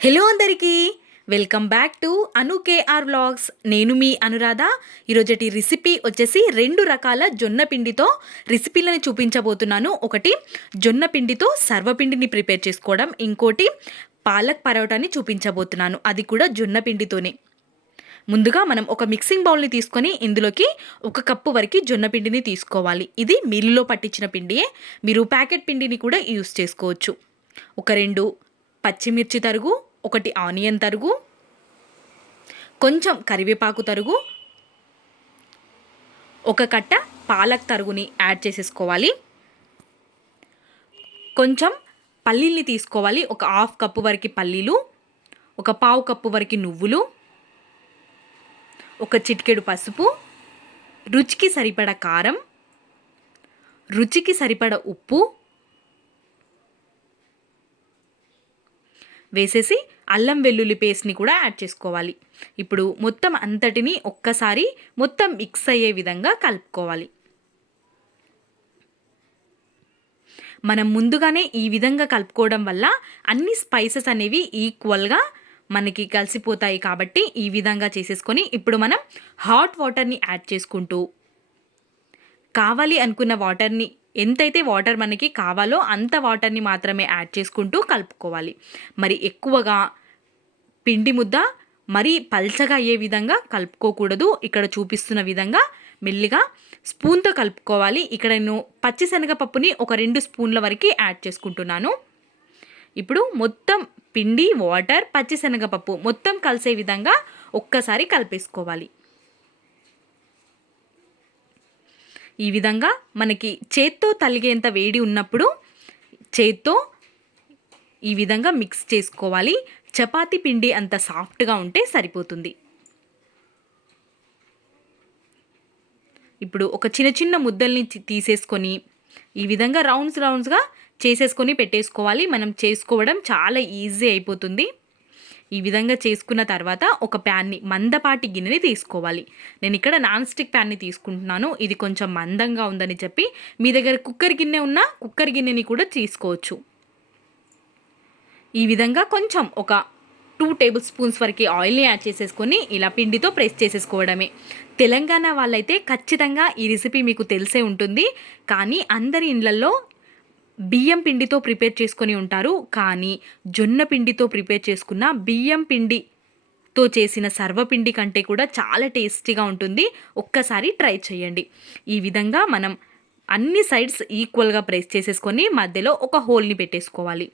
Hello అందరికీ. Welcome back to Anu KR vlogs. నేను మీ అనురాధ. ఈరోజటి రెసిపీ వచ్చేసి రెండు రకాల జొన్న పిండితో రెసిపీలను చూపించబోతున్నాను. ఒకటి జొన్న పిండితో సర్వపిండిని ప్రిపేర్ చేసుకోవడం. ఇంకోటి పాలక్ పరోటాని చూపించబోతున్నాను. అది కూడా జొన్న పిండితోనే. ముందుగా మనం ఒక మిక్సింగ్ బౌల్ని తీసుకొని ఇందులోకి ఒక కప్పు వరకు జొన్న పిండిని తీసుకోవాలి. ఇది మిల్లులో పట్టించిన పిండియే. మీరు ప్యాకెట్ పిండిని కూడా యూస్ చేసుకోవచ్చు. ఒక రెండు పచ్చిమిర్చి తరుగు ఒకటి ఆనియన్ తరుగు కొంచెం కరివేపాకు తరుగు ఒక కట్ట పాలక్ తరుగుని యాడ్ చేసేసుకోవాలి. కొంచెం పల్లీల్ని తీసుకోవాలి. ఒక హాఫ్ కప్పు వరకు పల్లీలు ఒక పావు కప్పు వరకు నువ్వులు ఒక చిటికెడు పసుపు రుచికి సరిపడ కారం రుచికి సరిపడ ఉప్పు వేసేసి అల్లం వెల్లుల్లి పేస్ట్ని కూడా యాడ్ చేసుకోవాలి. ఇప్పుడు మొత్తం అంతటిని ఒక్కసారి మొత్తం మిక్స్ అయ్యే విధంగా కలుపుకోవాలి. మనం ముందుగానే ఈ విధంగా కలుపుకోవడం వల్ల అన్ని స్పైసెస్ అనేవి ఈక్వల్గా మనకి కలిసిపోతాయి కాబట్టి ఈ విధంగా చేసేసుకొని ఇప్పుడు మనం హాట్ వాటర్ని యాడ్ చేసుకుంటూ కావాలి అనుకున్న వాటర్ని ఎంతైతే వాటర్ మనకి కావాలో అంత వాటర్ని మాత్రమే యాడ్ చేసుకుంటూ కలుపుకోవాలి. మరి ఎక్కువగా పిండి ముద్ద మరీ పల్చగా అయ్యే విధంగా కలుపుకోకూడదు. ఇక్కడ చూపిస్తున్న విధంగా మెల్లిగా స్పూన్తో కలుపుకోవాలి. ఇక్కడ నేను పచ్చిశనగపప్పుని ఒక రెండు స్పూన్ల వరకు యాడ్ చేసుకుంటున్నాను. ఇప్పుడు మొత్తం పిండి వాటర్ పచ్చిశనగపప్పు మొత్తం కలిసే విధంగా ఒక్కసారి కలిపేసుకోవాలి. ఈ విధంగా మనకి చేత్తో తలిగేంత వేడి ఉన్నప్పుడు చేత్తో ఈ విధంగా మిక్స్ చేసుకోవాలి. చపాతీ పిండి అంత సాఫ్ట్గా ఉంటే సరిపోతుంది. ఇప్పుడు ఒక చిన్న చిన్న ముద్దల్ని తీసేసుకొని ఈ విధంగా రౌండ్స్ రౌండ్స్గా చేసేసుకొని పెట్టేసుకోవాలి. మనం చేసుకోవడం చాలా ఈజీ అయిపోతుంది. ఈ విధంగా చేసుకున్న తర్వాత ఒక ప్యాన్ని మందపాటి గిన్నెని తీసుకోవాలి. నేను ఇక్కడ నాన్ స్టిక్ ప్యాన్ని తీసుకుంటున్నాను. ఇది కొంచెం మందంగా ఉందని చెప్పి మీ దగ్గర కుక్కర్ గిన్నె ఉన్న కుక్కర్ గిన్నెని కూడా తీసుకోవచ్చు. ఈ విధంగా కొంచెం ఒక టూ టేబుల్ స్పూన్స్ వరకు ఆయిల్ని యాడ్ చేసేసుకొని ఇలా పిండితో ప్రెస్ చేసేసుకోవడమే. తెలంగాణ వాళ్ళైతే ఖచ్చితంగా ఈ రెసిపీ మీకు తెలిసే ఉంటుంది. కానీ అందరి ఇళ్ళల్లో బియ్యం పిండితో ప్రిపేర్ చేసుకొని ఉంటారు. కానీ జొన్న పిండితో ప్రిపేర్ చేసుకున్న బియ్యం పిండితో చేసిన సర్వపిండి కంటే కూడా చాలా టేస్టీగా ఉంటుంది. ఒక్కసారి ట్రై చేయండి. ఈ విధంగా మనం అన్ని సైడ్స్ ఈక్వల్గా ప్రెస్ చేసేసుకొని మధ్యలో ఒక హోల్ని పెట్టేసుకోవాలి.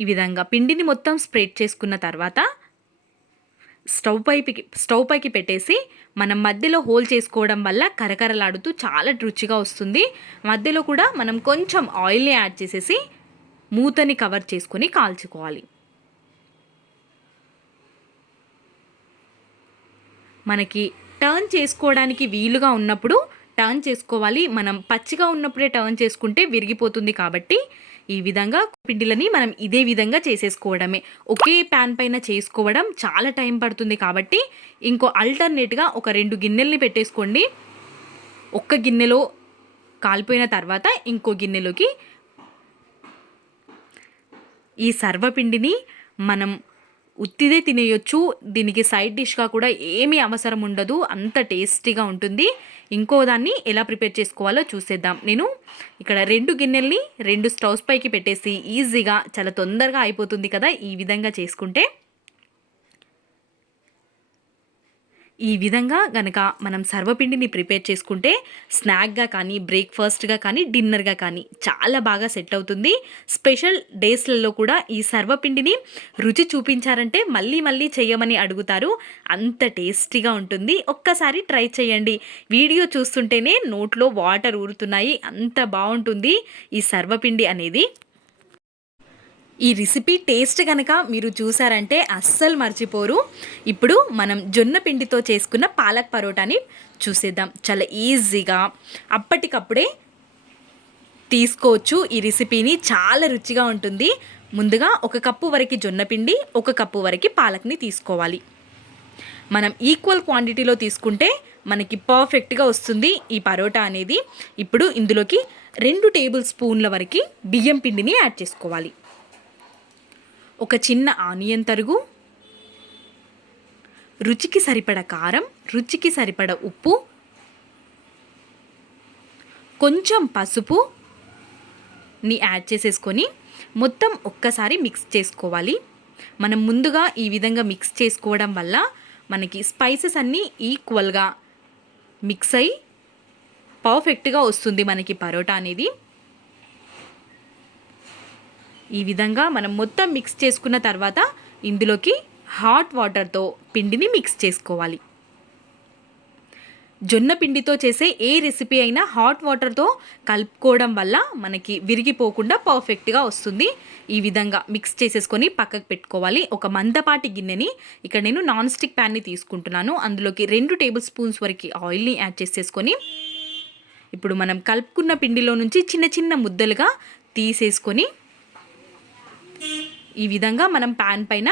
ఈ విధంగా పిండిని మొత్తం స్ప్రెడ్ చేసుకున్న తర్వాత స్టవ్ పైకి స్టవ్ పైకి పెట్టేసి మనం మధ్యలో హోల్ చేసుకోవడం వల్ల కరకరలాడుతూ చాలా రుచిగా వస్తుంది. మధ్యలో కూడా మనం కొంచెం ఆయిల్ని యాడ్ చేసేసి మూతని కవర్ చేసుకొని కాల్చుకోవాలి. మనకి టర్న్ చేసుకోవడానికి వీలుగా ఉన్నప్పుడు టర్న్ చేసుకోవాలి. మనం పచ్చిగా ఉన్నప్పుడే టర్న్ చేసుకుంటే విరిగిపోతుంది కాబట్టి ఈ విధంగా పిండిలని మనం ఇదే విధంగా చేసేసుకోవడమే. ఒకే ప్యాన్ పైన చేసుకోవడం చాలా టైం పడుతుంది కాబట్టి ఇంకో అల్టర్నేట్గా ఒక రెండు గిన్నెల్ని పెట్టేసుకోండి. ఒక్క గిన్నెలో కాలిపోయిన తర్వాత ఇంకో గిన్నెలోకి ఈ సర్వపిండిని మనం ఉత్తిదే తినేయొచ్చు. దీనికి సైడ్ డిష్గా కూడా ఏమీ అవసరం ఉండదు. అంత టేస్టీగా ఉంటుంది. ఇంకో దాన్ని ఎలా ప్రిపేర్ చేసుకోవాలో చూసేద్దాం. నేను ఇక్కడ రెండు గిన్నెల్ని రెండు స్టవ్స్ పైకి పెట్టేసి ఈజీగా చాలా తొందరగా అయిపోతుంది కదా ఈ విధంగా చేసుకుంటే. ఈ విధంగా గనక మనం సర్వపిండిని ప్రిపేర్ చేసుకుంటే స్నాక్గా కానీ బ్రేక్ఫాస్ట్గా కానీ డిన్నర్గా కానీ చాలా బాగా సెట్ అవుతుంది. స్పెషల్ డేస్లలో కూడా ఈ సర్వపిండిని రుచి చూపించారంటే మళ్ళీ మళ్ళీ చేయమని అడుగుతారు. అంత టేస్టీగా ఉంటుంది. ఒక్కసారి ట్రై చేయండి వీడియో చూస్తుంటేనే నోట్లో వాటర్ ఊరుతున్నాయి. అంత బాగుంటుంది ఈ సర్వపిండి అనేది. ఈ రెసిపీ టేస్ట్ కనుక మీరు చూసారంటే అస్సలు మర్చిపోరు. ఇప్పుడు మనం జొన్న పిండితో చేసుకున్న పాలక్ పరోటాని చూసేద్దాం. చాలా ఈజీగా అప్పటికప్పుడే తీసుకోవచ్చు. ఈ రెసిపీని చాలా రుచిగా ఉంటుంది. ముందుగా ఒక కప్పు వరకు జొన్న పిండి ఒక కప్పు వరకు పాలక్ని తీసుకోవాలి. మనం ఈక్వల్ క్వాంటిటీలో తీసుకుంటే మనకి పర్ఫెక్ట్గా వస్తుంది ఈ పరోటా అనేది. ఇప్పుడు ఇందులోకి రెండు టేబుల్ స్పూన్ల వరకు బియ్యం పిండిని యాడ్ చేసుకోవాలి. ఒక చిన్న ఆనియన్ తరుగు రుచికి సరిపడ కారం రుచికి సరిపడ ఉప్పు కొంచెం పసుపు ని యాడ్ చేసేసుకొని మొత్తం ఒక్కసారి మిక్స్ చేసుకోవాలి. మనం ముందుగా ఈ విధంగా మిక్స్ చేసుకోవడం వల్ల మనకి స్పైసెస్ అన్నీ ఈక్వల్గా మిక్స్ అయ్యి పర్ఫెక్ట్గా వస్తుంది మనకి పరోటా అనేది. ఈ విధంగా మనం మొత్తం మిక్స్ చేసుకున్న తర్వాత ఇందులోకి హాట్ వాటర్తో పిండిని మిక్స్ చేసుకోవాలి. జొన్న పిండితో చేసే ఏ రెసిపీ అయినా హాట్ వాటర్తో కలుపుకోవడం వల్ల మనకి విరిగిపోకుండా పర్ఫెక్ట్గా వస్తుంది. ఈ విధంగా మిక్స్ చేసేసుకొని పక్కకు పెట్టుకోవాలి. ఒక మందపాటి గిన్నెని ఇక్కడ నేను నాన్ స్టిక్ ప్యాన్ని తీసుకుంటున్నాను. అందులోకి రెండు టేబుల్ స్పూన్స్ వరకు ఆయిల్ని యాడ్ చేసేసుకొని ఇప్పుడు మనం కలుపుకున్న పిండిలో నుంచి చిన్న చిన్న ముద్దలుగా తీసేసుకొని ఈ విధంగా మనం ప్యాన్ పైన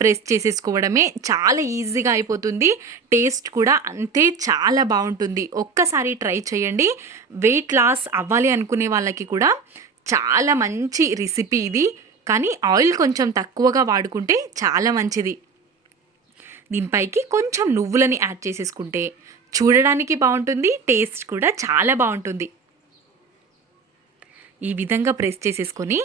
ప్రెస్ చేసేసుకోవడమే చాలా ఈజీగా అయిపోతుంది. టేస్ట్ కూడా అంతే చాలా బాగుంటుంది. ఒక్కసారి ట్రై చేయండి. వెయిట్ లాస్ అవ్వాలి అనుకునే వాళ్ళకి కూడా చాలా మంచి రెసిపీ ఇది. కానీ ఆయిల్ కొంచెం తక్కువగా వాడుకుంటే చాలా మంచిది. దీనిపైకి కొంచెం నువ్వులని యాడ్ చేసేసుకుంటే చూడడానికి బాగుంటుంది టేస్ట్ కూడా చాలా బాగుంటుంది. ఈ విధంగా ప్రెస్ చేసేసుకొని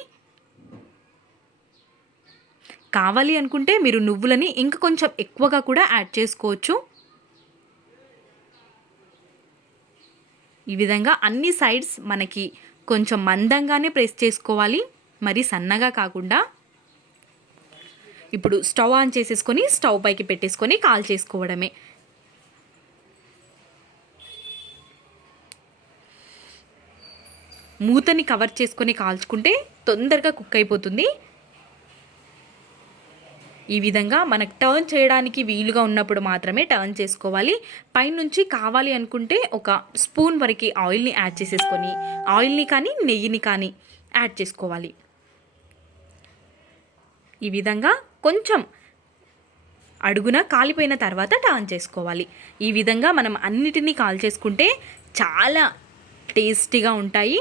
కావాలి అనుకుంటే మీరు నువ్వులని ఇంకా కొంచెం ఎక్కువగా కూడా యాడ్ చేసుకోవచ్చు. ఈ విధంగా అన్ని సైడ్స్ మనకి కొంచెం మందంగానే ప్రెస్ చేసుకోవాలి. మరి సన్నగా కాకుండా ఇప్పుడు స్టవ్ ఆన్ చేసేసుకొని స్టవ్ పైకి పెట్టేసుకొని కాల్ చేసుకోవడమే. మూతని కవర్ చేసుకొని కాల్చుకుంటే తొందరగా కుక్ అయిపోతుంది. ఈ విధంగా మనకు టర్న్ చేయడానికి వీలుగా ఉన్నప్పుడు మాత్రమే టర్న్ చేసుకోవాలి. పైనుంచి కావాలి అనుకుంటే ఒక స్పూన్ వరకు ఆయిల్ని యాడ్ చేసేసుకొని ఆయిల్ని కానీ నెయ్యిని కానీ యాడ్ చేసుకోవాలి. ఈ విధంగా కొంచెం అడుగున కాలిపోయిన తర్వాత టర్న్ చేసుకోవాలి. ఈ విధంగా మనం అన్నిటినీ కాల్ చేసుకుంటే చాలా టేస్టీగా ఉంటాయి.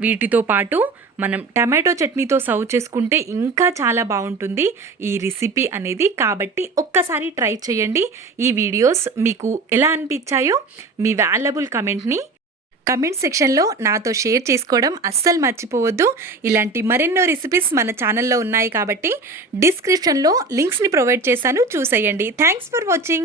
వీటితో పాటు మనం టమాటో చట్నీతో సర్వ్ చేసుకుంటే ఇంకా చాలా బాగుంటుంది ఈ రెసిపీ అనేది. కాబట్టి ఒక్కసారి ట్రై చేయండి. ఈ వీడియోస్ మీకు ఎలా అనిపించాయో మీ వాల్యబుల్ కమెంట్ని కమెంట్ సెక్షన్లో నాతో షేర్ చేసుకోవడం అస్సలు మర్చిపోవద్దు. ఇలాంటి మరెన్నో రెసిపీస్ మన ఛానల్లో ఉన్నాయి కాబట్టి డిస్క్రిప్షన్లో లింక్స్ని ప్రొవైడ్ చేశాను. చూసేయండి. Thanks for watching